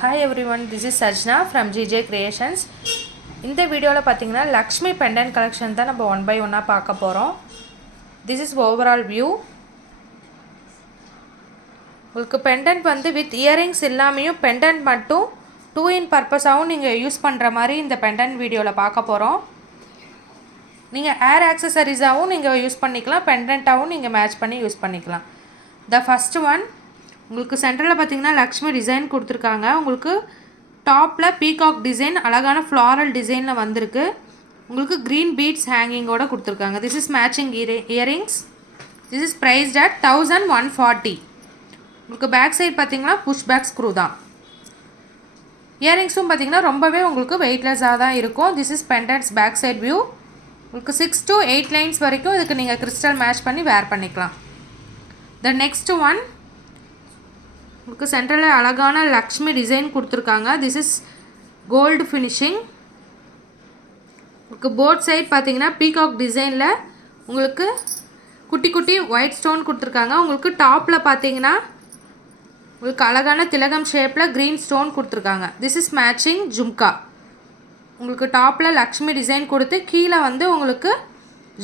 Hi everyone, this is Sajna from GJ Creations. இந்த வீடியோவில் பார்த்தீங்கன்னா லக்ஷ்மி பெண்டன்ட் கலெக்ஷன் தான் நம்ம ஒன் பை ஒன்னாக பார்க்க போகிறோம். This is overall view. உங்களுக்கு பெண்டன்ட் வந்து வித் இயரிங்ஸ் இல்லாமையும் பெண்டன்ட் மட்டும் 2 in பர்பஸாகவும் நீங்கள் யூஸ் பண்ணுற மாதிரி இந்த பெண்டன்ட் வீடியோவில் பார்க்க போகிறோம். நீங்கள் ஏர் ஆக்சசரிஸாகவும் நீங்கள் யூஸ் பண்ணிக்கலாம், பெண்டன்ட்டாகவும் நீங்கள் மேட்ச் பண்ணி யூஸ் பண்ணிக்கலாம். த ஃபஸ்ட் ஒன் உங்களுக்கு சென்டரில் பார்த்தீங்கன்னா லக்ஷ்மி டிசைன் கொடுத்துருக்காங்க. உங்களுக்கு டாப்பில் பீகாக் டிசைன் அழகான ஃப்ளாரல் டிசைனில் வந்திருக்கு. உங்களுக்கு க்ரீன் பீட்ஸ் ஹேங்கிங்கோடு கொடுத்துருக்காங்க. This is matching earrings. This is priced at 1140. உங்களுக்கு பேக் சைட் பார்த்தீங்கன்னா புஷ் பேக் ஸ்க்ரூ தான். இயரிங்ஸும் பார்த்தீங்கன்னா ரொம்பவே உங்களுக்கு வெயிட்லெஸ்ஸாக தான் இருக்கும். This is pendants back side view. உங்களுக்கு 6 to 8 லைன்ஸ் வரைக்கும் இதுக்கு நீங்கள் கிறிஸ்டல் மேட்ச் பண்ணி வேர் பண்ணிக்கலாம். த நெக்ஸ்ட் ஒன் உங்களுக்கு சென்டரில் அழகான லக்ஷ்மி டிசைன் கொடுத்துருக்காங்க. This is gold finishing. உங்களுக்கு போத் சைட் பார்த்தீங்கன்னா பீகாக் டிசைனில் உங்களுக்கு குட்டி குட்டி ஒயிட் ஸ்டோன் கொடுத்துருக்காங்க. உங்களுக்கு டாப்பில் பார்த்தீங்கன்னா உங்களுக்கு அழகான திலகம் ஷேப்பில் க்ரீன் ஸ்டோன் கொடுத்துருக்காங்க. This is matching jhumka. உங்களுக்கு டாப்பில் லக்ஷ்மி டிசைன் கொடுத்து கீழே வந்து உங்களுக்கு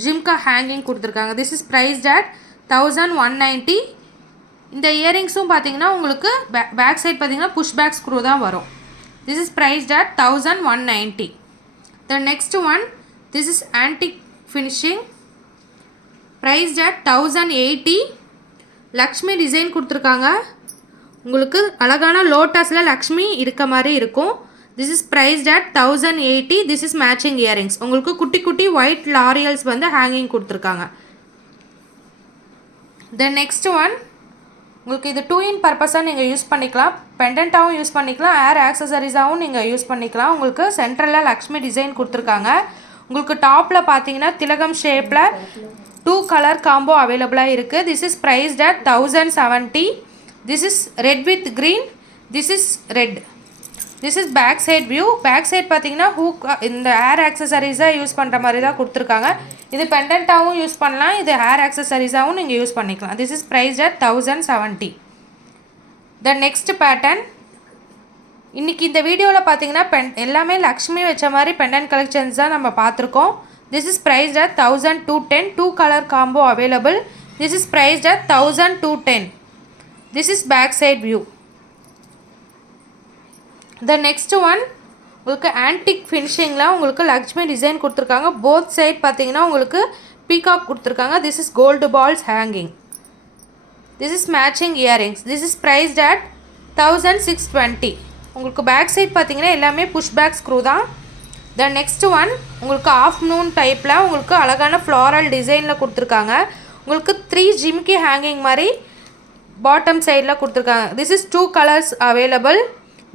ஜிம்கா ஹேங்கிங் கொடுத்துருக்காங்க. This is priced at 1190. இந்த இயரிங்ஸும் பார்த்தீங்கன்னா உங்களுக்கு பேக் சைட் பார்த்தீங்கன்னா புஷ் பேக் ஸ்க்ரூ தான் வரும். This is priced at 1190. The next one this is antique finishing. Prized at 1080. Lakshmi design கொடுத்துருக்காங்க. உங்களுக்கு அழகான லோட்டஸில் லக்ஷ்மி இருக்க மாதிரி இருக்கும். This is priced at 1080. This is matching earrings. உங்களுக்கு குட்டி குட்டி ஒயிட் லாரியல்ஸ் வந்து ஹேங்கிங் கொடுத்துருக்காங்க. த நெக்ஸ்ட் ஒன் உங்களுக்கு இது 2 in பர்பஸாக நீங்கள் யூஸ் பண்ணிக்கலாம், பெண்டன்ட்டாகவும் யூஸ் பண்ணிக்கலாம், ஏர் ஆக்சசரிஸாகவும் நீங்கள் யூஸ் பண்ணிக்கலாம். உங்களுக்கு சென்ட்ரலில் லக்ஷ்மி டிசைன் கொடுத்துருக்காங்க. உங்களுக்கு டாப்பில் பார்த்தீங்கன்னா திலகம் ஷேப்பில் 2 color காம்போ அவைலபிளாக இருக்குது. This is priced at 1070. This is red with green. This is red. This is back side view. Back side பார்த்தீங்கன்னா ஹூக் இந்த ஏர் ஆக்சசரிஸாக யூஸ் பண்ணுற மாதிரி தான் கொடுத்துருக்காங்க. இது பெண்டன்ட்டாகவும் யூஸ் பண்ணலாம், இது ஹேர் ஆக்சசரிஸாகவும் நீங்கள் யூஸ் பண்ணிக்கலாம். This is priced at 1070. The next pattern இன்றைக்கி இந்த வீடியோவில் பார்த்தீங்கன்னா எல்லாமே லக்ஷ்மி வச்ச மாதிரி பெண்டன்ட் கலெக்ஷன்ஸ் தான் நம்ம பார்த்துருக்கோம். This is priced at 1210. 2 color combo available. This is priced at 1210. This is back side view. The next one உங்களுக்கு ஆன்டிக் ஃபினிஷிங்கில் உங்களுக்கு லக்ஷ்மி டிசைன் கொடுத்துருக்காங்க. போத் சைட் பார்த்தீங்கன்னா உங்களுக்கு பீகாக் கொடுத்துருக்காங்க. This is gold balls hanging. This is matching earrings. This is priced at 1620. உங்களுக்கு back side பார்த்தீங்கன்னா எல்லாமே புஷ் பேக் ஸ்க்ரூ தான். த நெக்ஸ்ட் ஒன் உங்களுக்கு ஆஃப்டர்நூன் டைப்பில் உங்களுக்கு அழகான ஃப்ளாரல் டிசைனில் கொடுத்துருக்காங்க. உங்களுக்கு 3 ஜிம்கி ஹேங்கிங் மாதிரி பாட்டம் சைடில் கொடுத்துருக்காங்க. This is 2 colors available.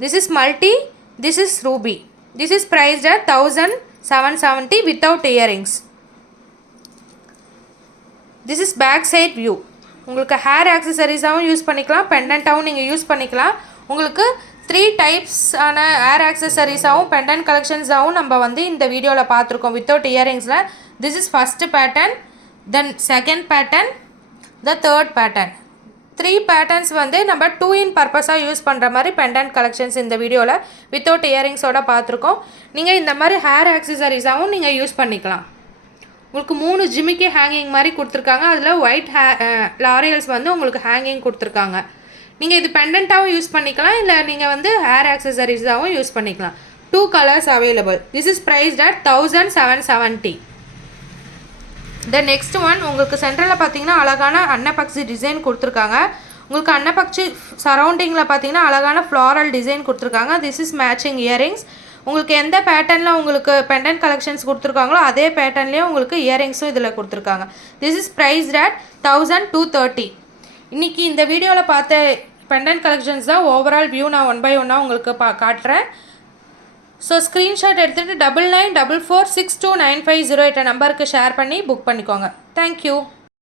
This is multi. This is ruby. This is priced at 1770 without earrings. This is back side view. உங்களுக்கு ஹேர் ஆக்சசரிஸாகவும் யூஸ் பண்ணிக்கலாம், பெண்டன்ட்டாகவும் நீங்கள் யூஸ் பண்ணிக்கலாம். உங்களுக்கு 3 types ஆன ஹேர் ஆக்சசரிஸாகவும் பெண்டன்ட் கலெக்ஷன்ஸாகவும் நம்ம வந்து இந்த வீடியோவில் பார்த்துருக்கோம் வித்தவுட் இயரிங்ஸில். This is first pattern, then second pattern, the third pattern. 3 patterns வந்து நம்ம 2 in பர்பஸாக யூஸ் பண்ணுற மாதிரி பெண்டன்ட் கலெக்ஷன்ஸ் இந்த வீடியோவில் வித்தவுட் இயரிங்ஸோட பார்த்துருக்கோம். நீங்கள் இந்த மாதிரி ஹேர் ஆக்சசரிஸாகவும் நீங்கள் யூஸ் பண்ணிக்கலாம். உங்களுக்கு 3 ஜிமிக்கி ஹேங்கிங் மாதிரி கொடுத்துருக்காங்க. அதில் ஒயிட் லாரியல்ஸ் வந்து உங்களுக்கு ஹேங்கிங் கொடுத்துருக்காங்க. நீங்கள் இது பெண்டன்ட்டாகவும் யூஸ் பண்ணிக்கலாம், இல்லை நீங்கள் வந்து ஹேர் ஆக்சசரிஸாகவும் யூஸ் பண்ணிக்கலாம். 2 colors available. This is priced at 1770. The next one உங்களுக்கு சென்டரில் பார்த்தீங்கன்னா அழகான அன்னப்பக்ஷி டிசைன் கொடுத்துருக்காங்க. உங்களுக்கு அன்னப்பக்ஷி சரௌண்டிங்கில் பார்த்தீங்கன்னா அழகான ஃப்ளாரல் டிசைன் கொடுத்துருக்காங்க. This is matching earrings. உங்களுக்கு எந்த பேட்டர்னில் உங்களுக்கு பெண்டன்ட் கலெக்ஷன்ஸ் கொடுத்துருக்காங்களோ அதே பேட்டர்ன்லேயே உங்களுக்கு இயரிங்ஸும் இதில் கொடுத்துருக்காங்க. This is priced at 1230. இன்றைக்கி இந்த வீடியோவில் பார்த்த பெண்டன்ட் கலெக்ஷன்ஸ் தான் ஓவரால் வியூ நான் 1 by 1 உங்களுக்கு காட்டுறேன். ஸோ ஸ்க்ரீன்ஷாட் எடுத்துகிட்டு 9944629508 நம்பருக்கு ஷேர் பண்ணி புக் பண்ணிக்கோங்க. தேங்க்யூ.